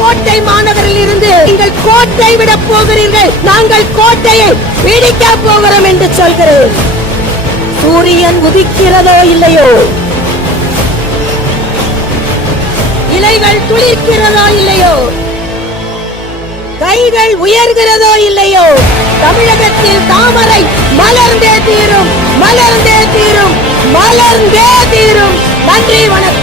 கோட்டை மாநகரில் இருந்து நீங்கள் கோட்டை விட போகிறீர்கள், நாங்கள் கோட்டையை பிடிக்க போகிறோம் என்று சொல்கிறேன். சூரியன் உதிக்கிறதோ இல்லையோ, இலைகள் துளிர்க்கிறதோ இல்லையோ, கைகள் உயர்கிறதோ இல்லையோ, தமிழகத்தில் தாமரை மலர்ந்தே தீரும், மலர்ந்தே தீரும், மலர்ந்தே தீரும். நன்றி, வணக்கம்.